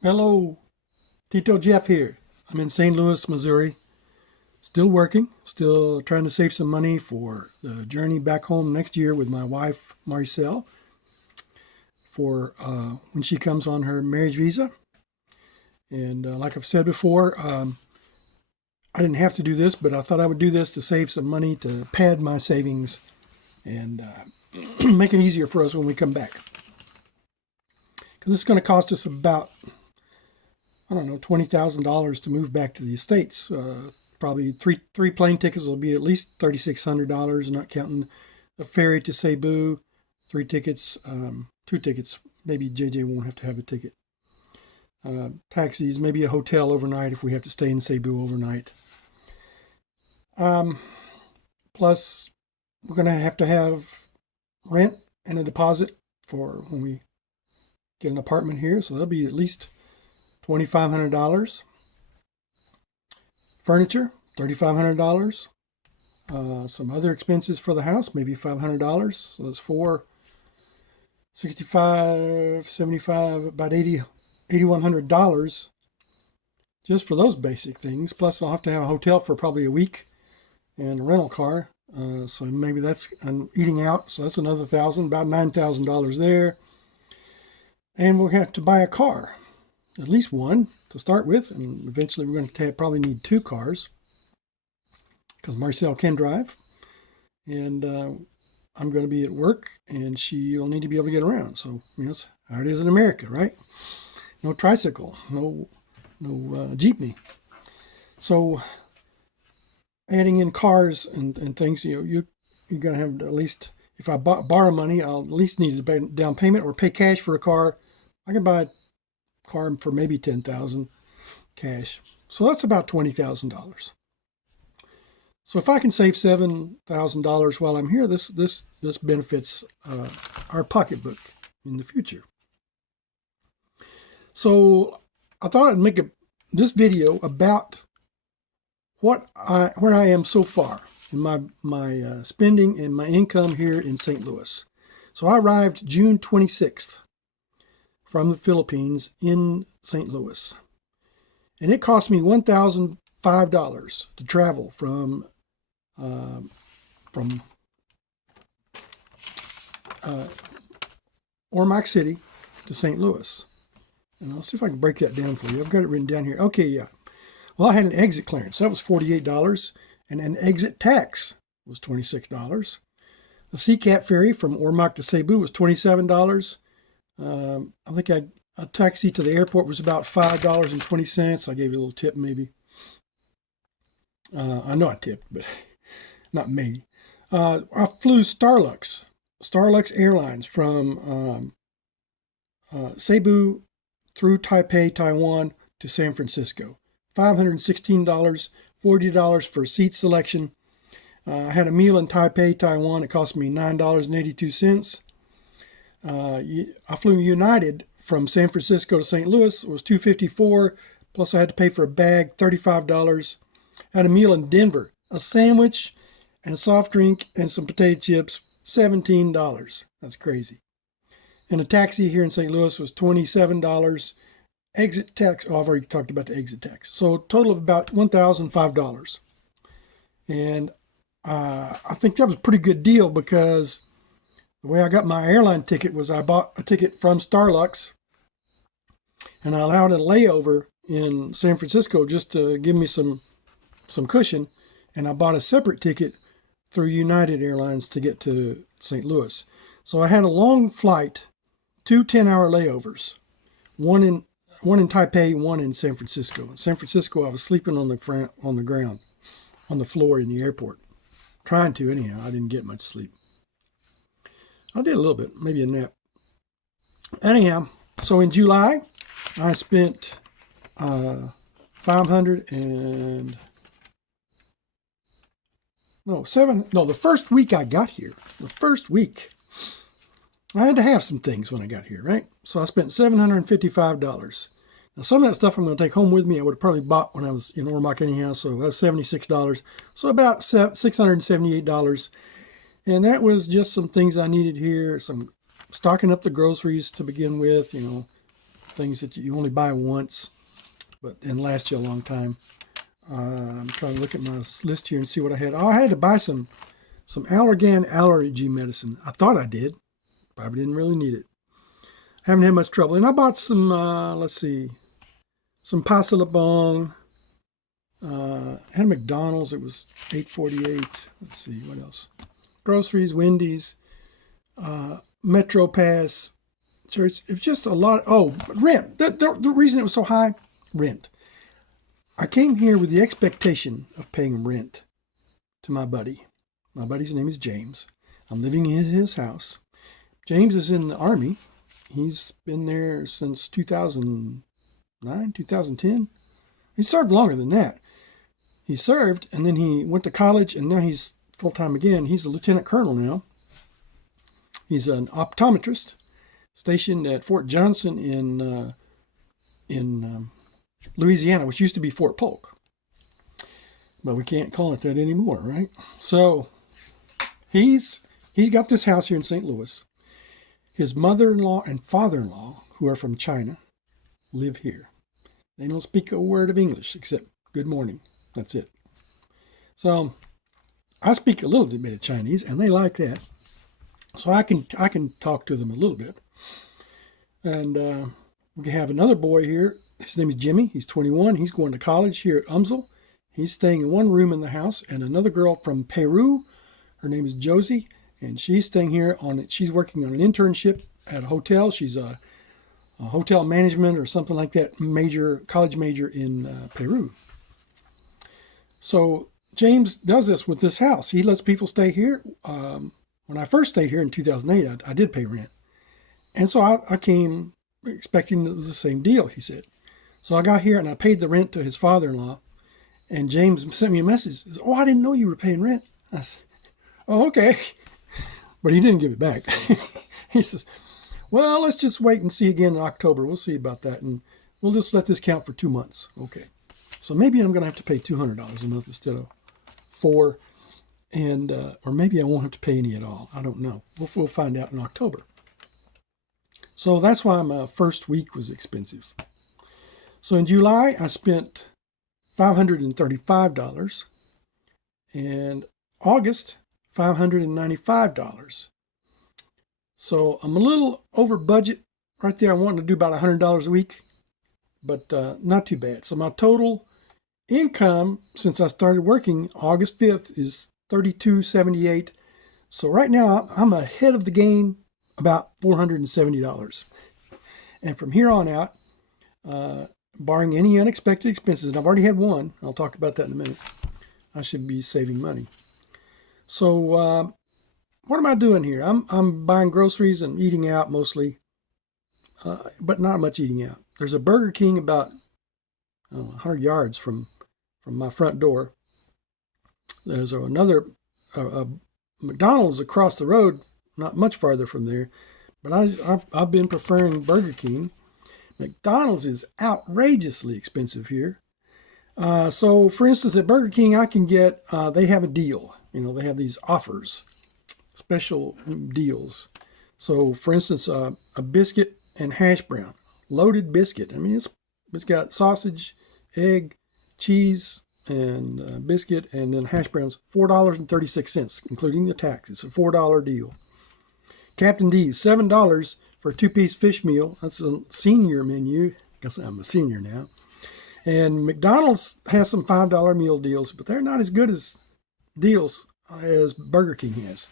Hello, Tito Jeff here. I'm in St. Louis, Missouri. Still working, still trying to save some money for the journey back home next year with my wife, Marcel, for when she comes on her marriage visa. And like I've said before, I didn't have to do this, but I thought I would do this to save some money to pad my savings and make it easier for us when we come back. Because it's going to cost us about, I don't know, $20,000 to move back to the States. Probably three plane tickets will be at least $3,600, not counting the ferry to Cebu. Three tickets, two tickets. Maybe JJ won't have to have a ticket. Taxis, maybe a hotel overnight if we have to stay in Cebu overnight. Plus, we're going to have rent and a deposit for when we get an apartment here, so that'll be at least $2,500. Furniture, $3,500. Some other expenses for the house, maybe $500. So that's four, 65, 75, about $8,100 just for those basic things. Plus, I'll have to have a hotel for probably a week and a rental car. So maybe that's eating out. So that's another thousand, about $9,000 there. And we'll have to buy a car, at least one to start with, and eventually we're going to probably need two cars because Marcel can drive, and I'm going to be at work, and she'll need to be able to get around. So that's how it is in America, right? No tricycle, no jeepney. So adding in cars and things, you're going to have at least, if I borrow money, I'll at least need to pay down payment or pay cash for a car. I can buy a car for maybe $10,000 cash. So that's about $20,000. So if I can save $7,000 while I'm here, this benefits our pocketbook in the future. So I thought I'd make this video about where I am so far in my spending and my income here in St. Louis. So I arrived June 26th from the Philippines in St. Louis. And it cost me $1,005 to travel from Ormoc City to St. Louis. And I'll see if I can break that down for you. I've got it written down here. Okay, yeah. Well, I had an exit clearance. That was $48. And an exit tax was $26. A CCAT ferry from Ormoc to Cebu was $27. I think a taxi to the airport was about $5.20. I gave you a little tip, maybe. I know I tipped, but not maybe. I flew Starlux Airlines from Cebu through Taipei, Taiwan to San Francisco. $516, $40 for seat selection. I had a meal in Taipei, Taiwan. It cost me $9.82. I flew United from San Francisco to St. Louis. It was $254. Plus I had to pay for a bag, $35. I had a meal in Denver, a sandwich and a soft drink and some potato chips, $17. That's crazy. And a taxi here in St. Louis was $27. Exit tax, oh, I've already talked about the exit tax. So a total of about $1,005. And I think that was a pretty good deal because the way I got my airline ticket was I bought a ticket from Starlux and I allowed a layover in San Francisco just to give me some cushion. And I bought a separate ticket through United Airlines to get to St. Louis. So I had a long flight, two 10-hour layovers, one in Taipei, one in San Francisco. In San Francisco, I was sleeping on the ground, on the floor in the airport. Trying to, anyhow. I didn't get much sleep. I did a little bit, maybe a nap. Anyhow, so in July, I spent the first week I got here, I had to have some things when I got here, right? So I spent $755. Now, some of that stuff I'm going to take home with me. I would have probably bought when I was in Ormoc anyhow, so that's $76. So about $678. And that was just some things I needed here, some stocking up the groceries to begin with, things that you only buy once, but and last you a long time. I'm trying to look at my list here and see what I had. Oh, I had to buy some Allergan allergy medicine. I thought I did. Probably didn't really need it. Haven't had much trouble. And I bought some, some Pasalabong. Had a McDonald's. It was $8.48. Let's see, what else? Groceries, Wendy's, Metro Pass. So it's just a lot. Oh, rent. The reason it was so high, rent. I came here with the expectation of paying rent to my buddy. My buddy's name is James. I'm living in his house. James is in the Army. He's been there since 2009, 2010. He served longer than that. He served, and then he went to college, and now he's full-time again. He's a lieutenant colonel now. He's an optometrist stationed at Fort Johnson in Louisiana, which used to be Fort Polk. But we can't call it that anymore, right? So he's got this house here in St. Louis. His mother-in-law and father-in-law, who are from China, live here. They don't speak a word of English except good morning. That's it. So I speak a little bit of Chinese, and they like that. So I can talk to them a little bit. And we have another boy here. His name is Jimmy. He's 21. He's going to college here at UMSL. He's staying in one room in the house. And another girl from Peru, her name is Josie, and she's staying here she's working on an internship at a hotel. She's a hotel management or something like that, college major in Peru. So James does this with this house. He lets people stay here. When I first stayed here in 2008, I did pay rent. And so I came expecting it was the same deal, he said. So I got here and I paid the rent to his father-in-law. And James sent me a message. He said, "Oh, I didn't know you were paying rent." I said, "Oh, okay." But he didn't give it back. He says, "Well, let's just wait and see again in October. We'll see about that. And we'll just let this count for 2 months." Okay. So maybe I'm going to have to pay $200 a month instead of $4. And, or maybe I won't have to pay any at all. I don't know. We'll find out in October. So that's why my first week was expensive. So in July, I spent $535. And August, $595. So I'm a little over budget right there. I wanted to do about $100 a week, but not too bad. So my total income since I started working August 5th is $32.78. So right now I'm ahead of the game about $470. And from here on out, barring any unexpected expenses, and I've already had one, I'll talk about that in a minute, I should be saving money. So what am I doing here? I'm buying groceries and eating out mostly, but not much eating out. There's a Burger King about 100 yards from my front door. There's another McDonald's across the road, not much farther from there. But I've been preferring Burger King. McDonald's is outrageously expensive here. So, for instance, at Burger King, I can get, they have a deal. You know, they have these offers, special deals. So, for instance, a biscuit and hash brown, loaded biscuit. I mean, it's got sausage, egg, cheese, and biscuit, and then hash browns, $4.36, including the tax. It's a $4 deal. Captain D's, $7 for a 2-piece fish meal. That's a senior menu. I guess I'm a senior now. And McDonald's has some $5 meal deals, but they're not as good as deals as Burger King has.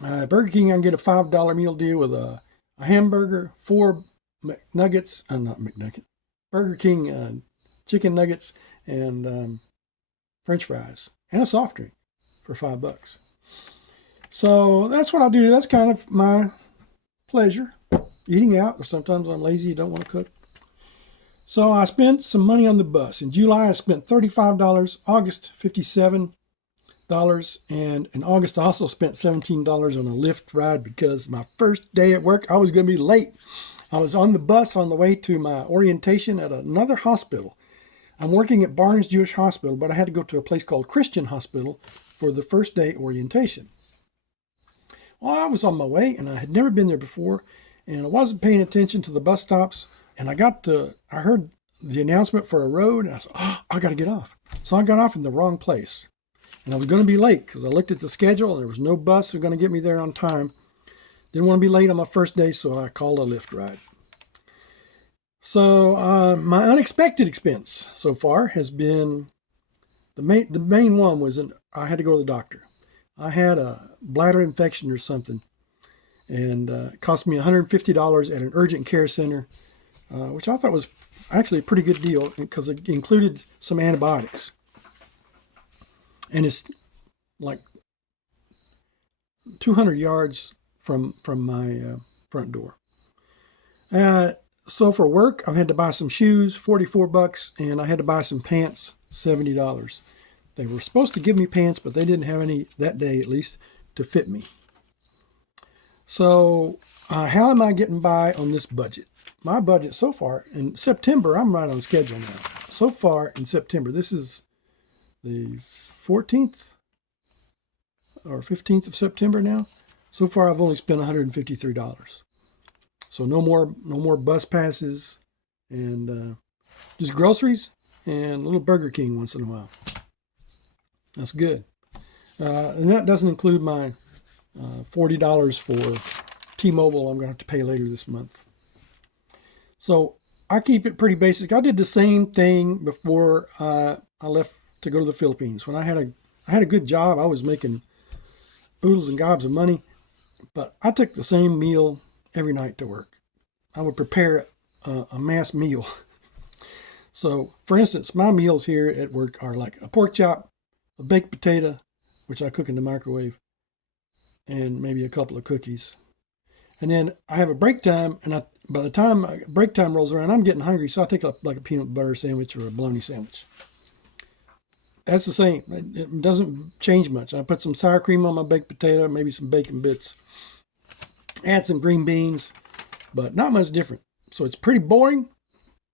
Burger King, I can get a $5 meal deal with a hamburger, 4 McNuggets, not McNugget, Burger King chicken nuggets, and French fries, and a soft drink for $5. So that's what I do. That's kind of my pleasure, eating out, or sometimes I'm lazy, don't want to cook. So I spent some money on the bus. In July, I spent $35, August, $57, and in August, I also spent $17 on a Lyft ride because my first day at work, I was going to be late. I was on the bus on the way to my orientation at another hospital. I'm working at Barnes Jewish Hospital, but I had to go to a place called Christian Hospital for the first day orientation. Well, I was on my way, and I had never been there before, and I wasn't paying attention to the bus stops. And I heard the announcement for a road, and I said, oh, I got to get off. So I got off in the wrong place. And I was going to be late because I looked at the schedule and there was no bus that was going to get me there on time. Didn't want to be late on my first day, so I called a Lyft ride. So my unexpected expense so far has been, the main one was I had to go to the doctor. I had a bladder infection or something, and it cost me $150 at an urgent care center, which I thought was actually a pretty good deal because it included some antibiotics. And it's like 200 yards from my front door. So for work, I've had to buy some shoes, $44, and I had to buy some pants, $70. They were supposed to give me pants, but they didn't have any that day, at least, to fit me. So how am I getting by on this budget? My budget so far in September, I'm right on schedule now. So far in September, this is the 14th or 15th of September now. So far, I've only spent $153. So no more bus passes, and just groceries and a little Burger King once in a while. That's good. And that doesn't include my $40 for T-Mobile I'm going to have to pay later this month. So I keep it pretty basic. I did the same thing before I left to go to the Philippines. When I had a good job, I was making oodles and gobs of money, but I took the same meal every night to work. I would prepare a mass meal. So, for instance, my meals here at work are like a pork chop, a baked potato, which I cook in the microwave, and maybe a couple of cookies. And then I have a break time, and by the time break time rolls around, I'm getting hungry, so I take like a peanut butter sandwich or a bologna sandwich. That's the same. It doesn't change much. I put some sour cream on my baked potato, maybe some bacon bits, add some green beans, but not much different. So it's pretty boring,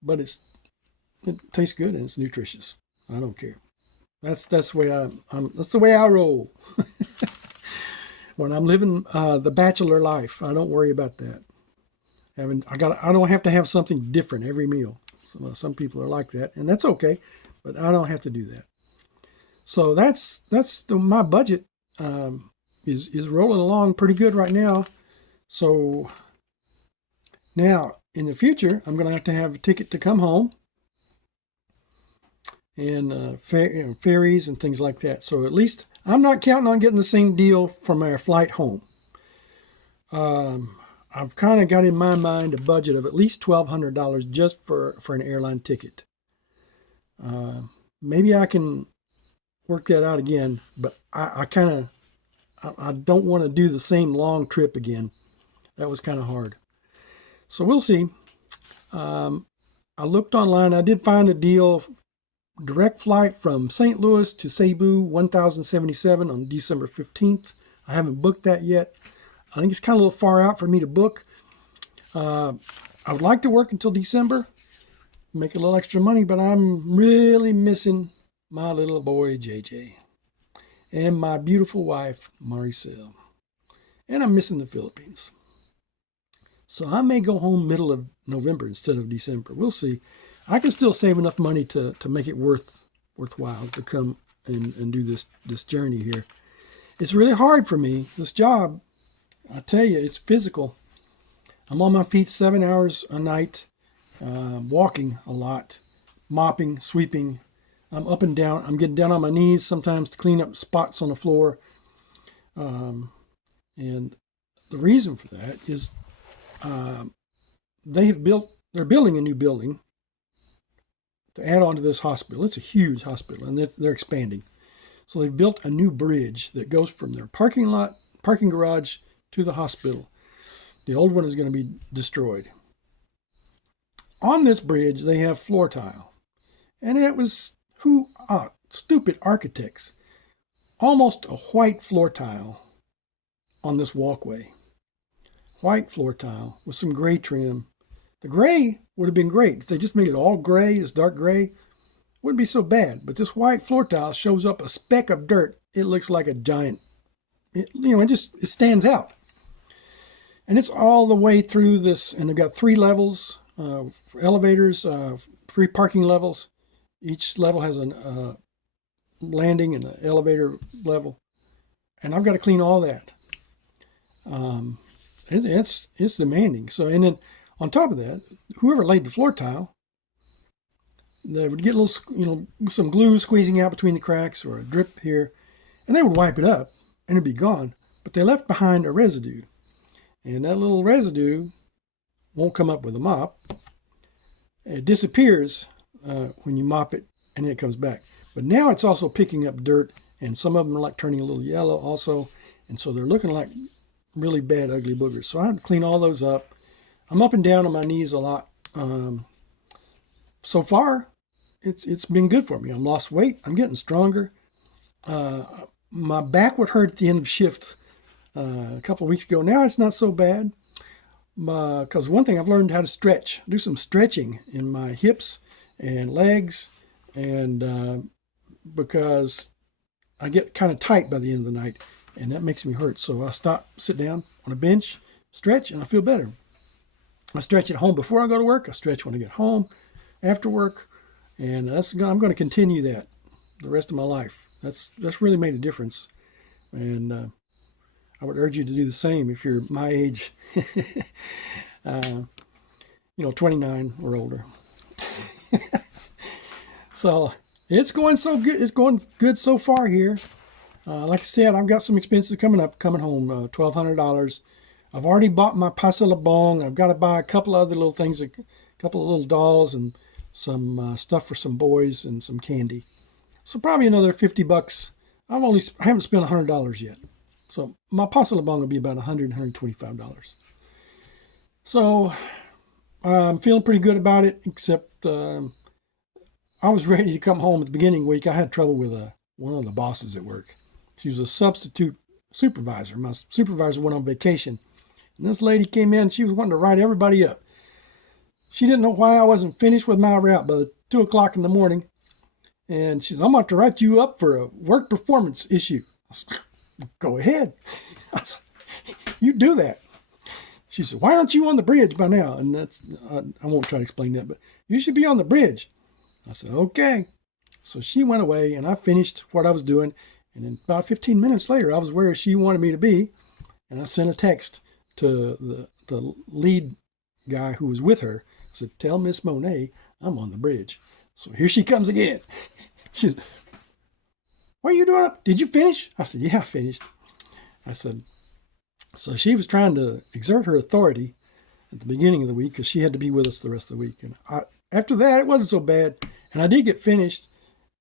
but it tastes good and it's nutritious. I don't care. That's the way that's the way I roll. When I'm living the bachelor life, I don't worry about that. I don't have to have something different every meal. Some people are like that, and that's okay, but I don't have to do that. So that's my budget is rolling along pretty good right now. So now in the future, I'm going to have a ticket to come home, and ferries and things like that. So at least I'm not counting on getting the same deal from our flight home. I've kind of got in my mind a budget of at least $1,200 just for an airline ticket. Maybe I can work that out again, but I don't want to do the same long trip again. That was kind of hard. So we'll see. I looked online. I did find a deal, direct flight from St. Louis to Cebu, 1,077 on December 15th. I haven't booked that yet. I think it's kind of a little far out for me to book. I would like to work until December, make a little extra money, but I'm really missing my little boy, JJ, and my beautiful wife, Maricel. And I'm missing the Philippines. So I may go home middle of November instead of December. We'll see. I can still save enough money to make it worthwhile to come and do this journey here. It's really hard for me. This job, I tell you, it's physical. I'm on my feet 7 hours a night, walking a lot, mopping, sweeping. I'm up and down. I'm getting down on my knees sometimes to clean up spots on the floor. And the reason for that is they're building a new building to add on to this hospital. It's a huge hospital, and they're expanding. So they've built a new bridge that goes from their parking garage to the hospital. The old one is going to be destroyed. On this bridge, they have floor tile. And it was, stupid architects. Almost a white floor tile on this walkway. White floor tile with some gray trim. The gray would have been great. If they just made it all gray, this dark gray, it wouldn't be so bad. But this white floor tile shows up a speck of dirt. It looks like a giant, it stands out. And it's all the way through this, and they've got 3 levels for elevators, 3 parking levels. Each level has a landing and an elevator level, and I've got to clean all that. It's demanding. So, and then on top of that, whoever laid the floor tile, they would get a little, some glue squeezing out between the cracks or a drip here, and they would wipe it up and it'd be gone. But they left behind a residue, and that little residue won't come up with a mop. It disappears when you mop it, and then it comes back. But now it's also picking up dirt, and some of them are like turning a little yellow also, and so they're looking like really bad, ugly boogers. So I have to clean all those up. I'm up and down on my knees a lot. So far, it's been good for me. I'm lost weight. I'm getting stronger. My back would hurt at the end of shift a couple of weeks ago. Now it's not so bad. Because one thing I've learned how to stretch, do some stretching in my hips and legs, and because I get kind of tight by the end of the night, and that makes me hurt. So I stop, sit down on a bench, stretch, and I feel better. I stretch at home before I go to work. I stretch when I get home, after work, and I'm going to continue that the rest of my life. That's really made a difference, and I would urge you to do the same if you're my age, 29 or older. So it's going so good. It's going good so far here. Like I said, I've got some expenses coming home, $1,200. I've already bought my passe la bonne. I've got to buy a couple other little things, a couple of little dolls and some stuff for some boys and some candy. So probably another $50. I haven't spent $100 yet. So my passe la bonne will be about $100, $125. So I'm feeling pretty good about it, except I was ready to come home at the beginning of the week. I had trouble with one of the bosses at work. She was a substitute supervisor. My supervisor went on vacation. And this lady came in, she was wanting to write everybody up. She didn't know why I wasn't finished with my route by 2 o'clock in the morning. And she said, I'm going to have to write you up for a work performance issue. I said, go ahead. I said, you do that. She said, why aren't you on the bridge by now? And I won't try to explain that, but you should be on the bridge. I said, okay. So she went away, and I finished what I was doing. And then about 15 minutes later, I was where she wanted me to be. And I sent a text to the lead guy who was with her. I said, tell Miss Monet I'm on the bridge. So here she comes again. She said, what are you doing up? Did you finish? I said, yeah, I finished. I said, so she was trying to exert her authority at the beginning of the week because she had to be with us the rest of the week. And after that, it wasn't so bad. And I did get finished.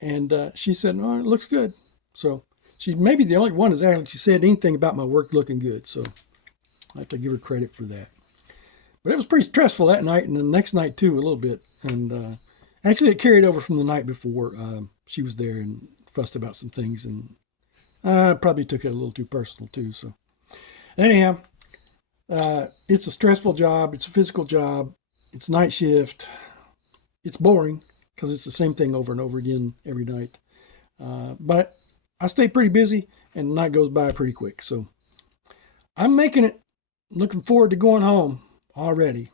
And she said, oh, it looks good. So she may be the only one that's actually said anything about my work looking good. So I have to give her credit for that. But it was pretty stressful that night, and the next night too, a little bit. And actually, it carried over from the night before. She was there and fussed about some things, and I probably took it a little too personal too. So anyhow, it's a stressful job. It's a physical job. It's night shift. It's boring because it's the same thing over and over again every night. But I stay pretty busy, and the night goes by pretty quick. So I'm making it. Looking forward to going home already.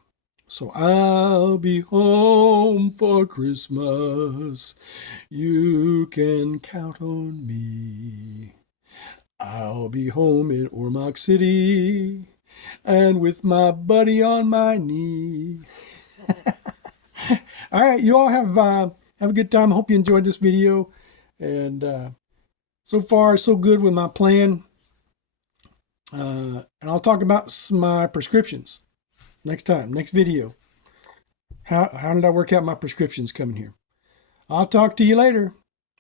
So I'll be home for Christmas. You can count on me. I'll be home in Ormoc City and with my buddy on my knee. All right, you all have a good time. I hope you enjoyed this video. And so far, so good with my plan. And I'll talk about my prescriptions next time, next video. How did I work out my prescriptions coming here? I'll talk to you later.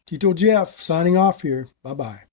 Tito Jeff signing off here. Bye-bye.